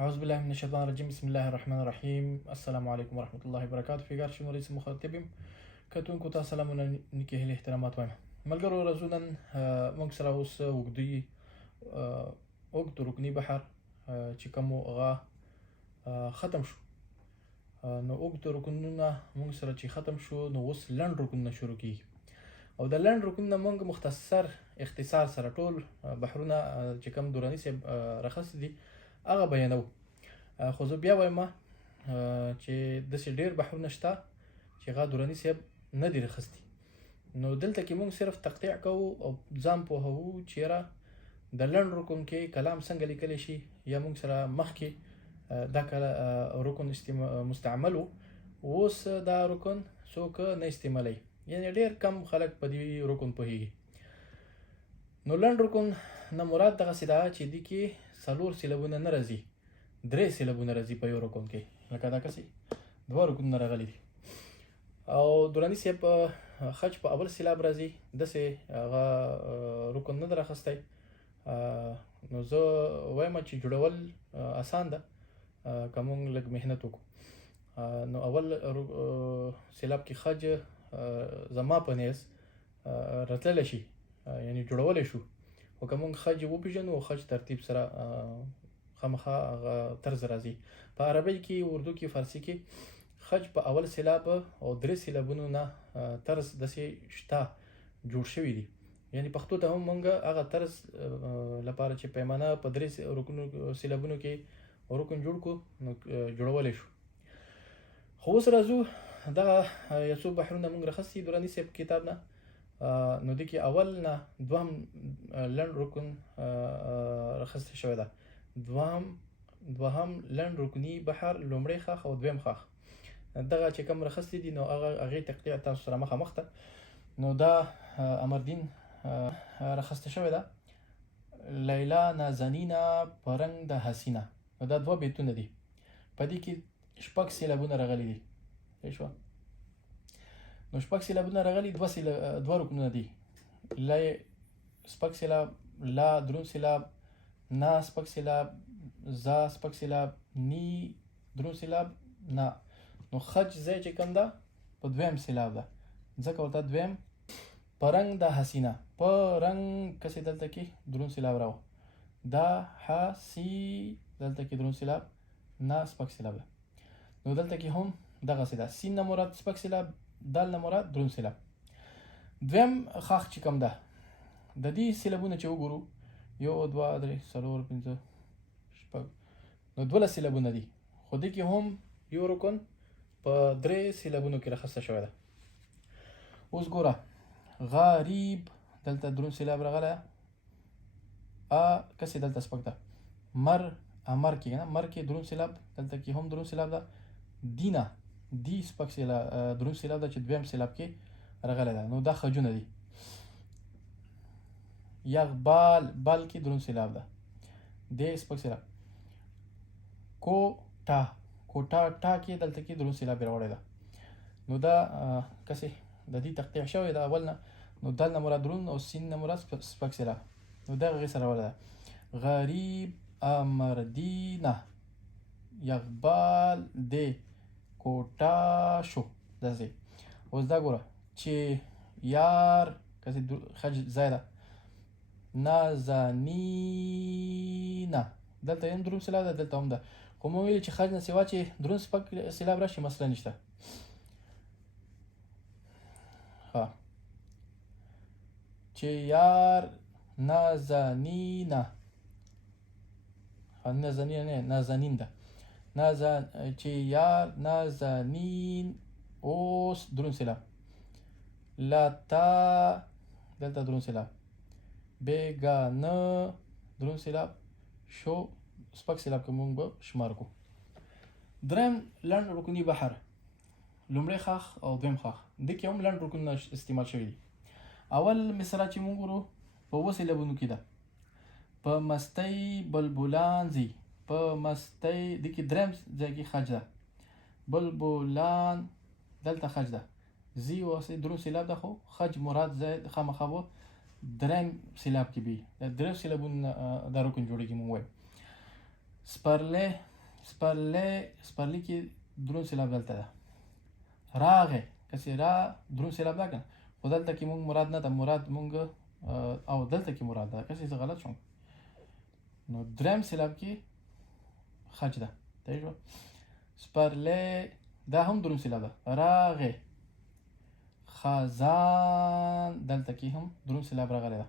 أعوذ بالله من الشيطان الرجيم. بسم الله الرحمن الرحيم. السلام عليكم ورحمة الله وبركاته. في قارش رئيس مخاطبين كتون كتا سلامنا نكيه الاحترامات وایم ملګرو ورځو نن موږ سره اوس وګدوي اوږد رکني بحر چې کوم هغه ختم شو. نو اوږد رکنونه موږ سره چې ختم شو نو اوس لنډ رکنونه شروع کیږي او د لنډ رکنونه موږ مختصر اختصار سره ټول بحرونه چې کوم دوراني سیب رخص دي هغه بیانو. خو زه بیا وایم چې داسې ډېر بحرونه شته چې هغه دوراني صاحب نه دي رخصتي. نو دلته کې موږ صرف تقطیع کوو او ځان پوهوو چې یاره د لنډ رکن کې کلام څنګه لیکلی شي یا موږ سره مخکې دا رکن مستعمل و اوس دا رکن څوک نه استعمالوي، یعنې ډېر کم خلک په دې رکن پوهېږي. نو لنډ رکن نه مراد دغسې ده چې دې کې څلور سیلابونه نه راځي، درې سیلابونه راځي په یو رکن کې، لکه دا کسې دوه رکنونه راغلي دي او دوراني صاحب خج په اول سیلاب راځي، داسې هغه رکن نه ده راخستی. نو زه وایم چې جوړول اسان ده که موږ لږ محنت وکړو. نو اول سیلاب کې خج زما په نیز راتللی شي، یعنی جوړولی شو، خو که موږ خج وپېژنو او خج ترتیب سره خامخا هغه طرز راځي. په عربی کې، اردو کې، فارسي کې خج په اول سیلاب او درې سیلابونو نه طرز داسې شته جوړ شوي دي، یعنی پښتو ته هم موږ هغه طرز لپاره چې پیمانه په درې سیلابونو کې رکن جوړ کړو نو جوړولی شو. خو اوس راځو دغه یو څو بحرونه موږ رخصتي دوراني صاحب کتاب نه. نو دې کې اول نه دوهم لنډ رکن رخصتي شوی ده، دوهم لنډ رکني بحر، لومړی خاخ او دویم خاخ. دغه چې کوم رخصتي دي نو هغې تقطیع تاسو سره مخامخ ده. نو دا امردین رخصته شوې ده، لیلا نازنینه په رنګ د حسینه. نو دا دوه بیتونه دي، په دې کې شپږ سیلابونه راغلي دي. صحیح شوه؟ نو شپږ سیلابونه راغلي، دوه رکنونه دي، لی سپږ سیلاب، لا دروند سیلاب، نا سپږ سیلاب، زا سپږ سیلاب، نی دروند سیلاب، نا. نو خج ځای چې کوم ده په دویم سیلاب ده، ځکه ورته دویم. په رنګ د حسینه، په رنګ کسې دلته کې دروند سیلاب راو، دا ح سی دلته کې دروند سیلاب، نا سپږ سیلاب ده. نو دلته کې هم دغسې ده، سین نه مراد سپږ سیلاب، دال نه مراد دروند سیلاب. دویم خاخ چې کوم ده د دې سیلابونه چې وګورو، یو دوه درې څلور پنځه شپږ، نو 12 سیلابونه دي، خو دې کې هم یو رکن په درې سیلابونو کې راخسته شوی ده. اوس ګوره، غریب دلته دروند سیلاب راغلی، ا کسې دلته سپږ ده، مر امر کې نه، مر کې دروند سیلاب، دلته کې هم دروند سیلاب ده. دینه دی سپږ سیلاب دروند سیلاب ده چې دویم سیلاب کې راغلی ده. نو دا خجونه دي. یغبال بال کې دروند سیلاب ده، د سپږ سیلاب. کوټه ټا کې دلته کې دروند سیلاب راوړی ده. نو دا کسې د دې تقطیع شوی ده اول نه. نو دال نه مراد دروند او سین نه مراد سپږ سیلاب. نو دا هغې سره راوړی ده. غریب امردینه یغبال د کوټه شو داسې. اوس دا ګوره چې یار کسې خج ځای ده، نازنینه دلته هم دروند سیلاب ده، دلته هم ده، خو مو ویلي چې خج نه سوا چې دروند سپږ سیلاب راشي مسله نشته. ښه، چې یار نازنینه، نازنینه نه نازنین ده، چې یار نازنین اوس دروند سیلاب. لتا دلته دروند سیلاب، بیگانه دروند سیلاب، شو سپږ سیلاب که مونږ به شمار کړو. دریم لنډ رکني بحر، لومړی خاخ او دویم خاخ، دې کې هم لنډ رکنونه استعمال شوي دي. اول مصرع چې مونږ ګورو په اووه سیلابونو کې ده. په مستی بلبلان ځي، په مستی دې کې دریم ځای کې خج ده، بلبلان دلته خج ده، زی واسې دروند سیلاب ده، خو خج مراد ځای خامخا به دریم سیلاب کې وي. د دریم سیلابونو دا رکن جوړېږي. مونږ وایم سپرلی سپرلی کې درون سیلاب دلته ده. راغې کسې را درون سیلاب ده کنه، خو دلته کې مونږ مراد نه ده، مراد مونږ او دلته کې مراد ده. کسې زه غلط شوم. نو دریم سیلاب کې خج ده. صحیح شو. سپرلی دا هم درون سیلاب ده. راغې خزان دلته کې هم درون سیلاب راغلی ده.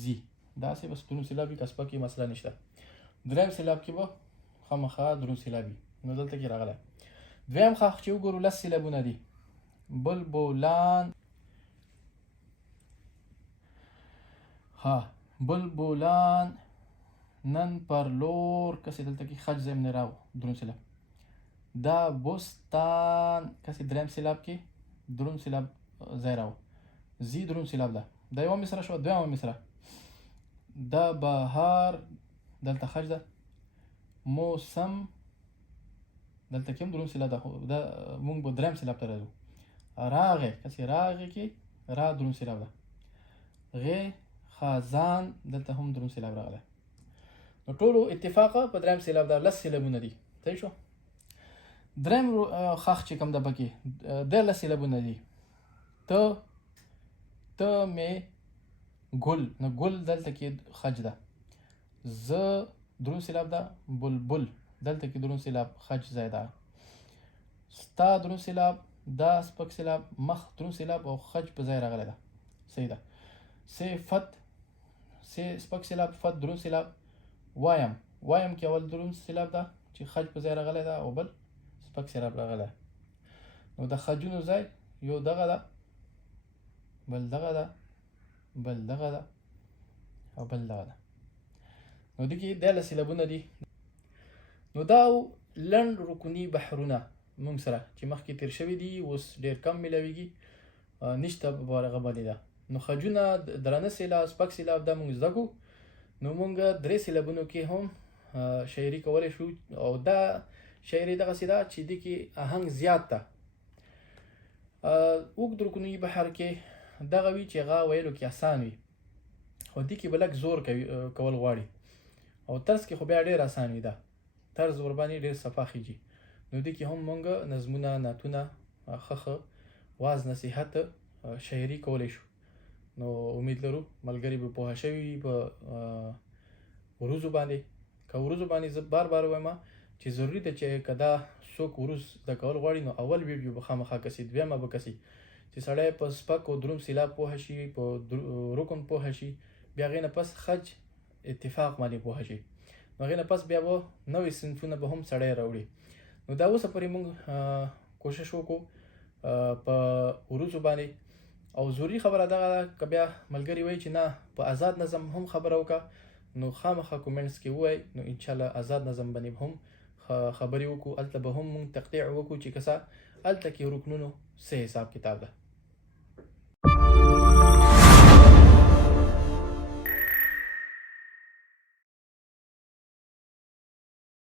زی داسې بس درون سیلابي کسبه کې مسله نشته. دریم سیلاب کې به خامخا درون سیلابي، نو دلته کې راغلی. دویم خاخ چې وګورو 10 سیلابونه دي. بلبلان بلبلان نن پر لور کسې دلته کې خج ځای نه راو درون سیلاب. دا بستان کسې دریم سیلاب کې درون سیلاب ځای راو. زی درون سیلاب ده. دا یوه مصره شوه. دویمه مصره دا بهار دلته خج ده. موسم دلته کې هم درون سیلاب ده، خو دا مونږ به دریم سیلاب ته راځو. راغې کسې راغې کې را درون سیلاب ده. غې خزان دلته هم درون سیلاب راغلی. نو ټولو اتفاقه په دریم سیلاب ده 10 سیلابونه دي. صحیح شو. دریم خاخ چې کوم ده پکې 13 سیلابونه دي. ته مې ګل، نو ګل دلته کې خج ده. ز درون سیلاب ده. بلبل دلته کې درون سیلاب خج ځای ده. ستا درون سیلاب، دا سپک سیلاب، مخ درون سیلاب او خج په ځای راغلی ده. صحیح ده. صفت سپک سیلاب، فت درون سیلاب. وایم کې اول درون سیلاب ده چې خج په ځای راغلی ده او بل سپک سیلاب راغلی. نو د خجونو ځای یو دغه ده، بل دغه ده، بل دغه ده او بل دغه ده. نو دې کې 13 سیلابونه دي. نو دا لنډ رکوني بحرونه مونږ سره چې مخکې تیر شوي دي، اوس ډېر کم میلاویږي، نشته په هغه باندې ده. نو خجونه درانه سیلاب، سپک سیلاب دا مونږ زده کړو. نو مونږ 3 سیلابونو کې هم شاعري کولی شو، او دا شاعري دغسې ده چې دې کې آهنګ زیات ده. اوږد رکوني بحر کې دغه وي چې هغه ویلو کې اسان وي، خو دې کې به لږ زور کول غواړي، او طرز کې خو بیا ډېر اسان وي. ده طرز ورباندې ډېر صفا خیجي. نو دې کې هم مونږ نظمونه، نعتونه، ښه واز نصیحت شاعري کولی شو. نو امید لرو ملګري به پوه شوي وي په عروضو باندې. که عروضو باندې زه بار وایم چې ضروري ده چې که دا څوک عروض زده کول غواړي نو اول ویډیو به خامخا کسي، دویمه به کسي چې سړی په سپک او دروند سیلاب پوه شي، په رکن پوه شي، بیا هغې نه پس خج اتفاق باندې پوه شي. نو هغې نه پس بیا به نوې صنفونه به هم سړی راوړي. نو دا اوسه پورې موږ کوشش وکړو په عروضو باندې. او ضروري خبره دغه ده که بیا ملګري وایي چې نه په آزاد نظم هم خبره وکړه، نو خامخا کومنټس کې ووایي، نو انشاءالله آزاد نظم باندې هم خبرې وکړو. هلته به هم موږ تقطیع وکړو چې که څه هلته کې رکنونو څه حساب کتاب ده.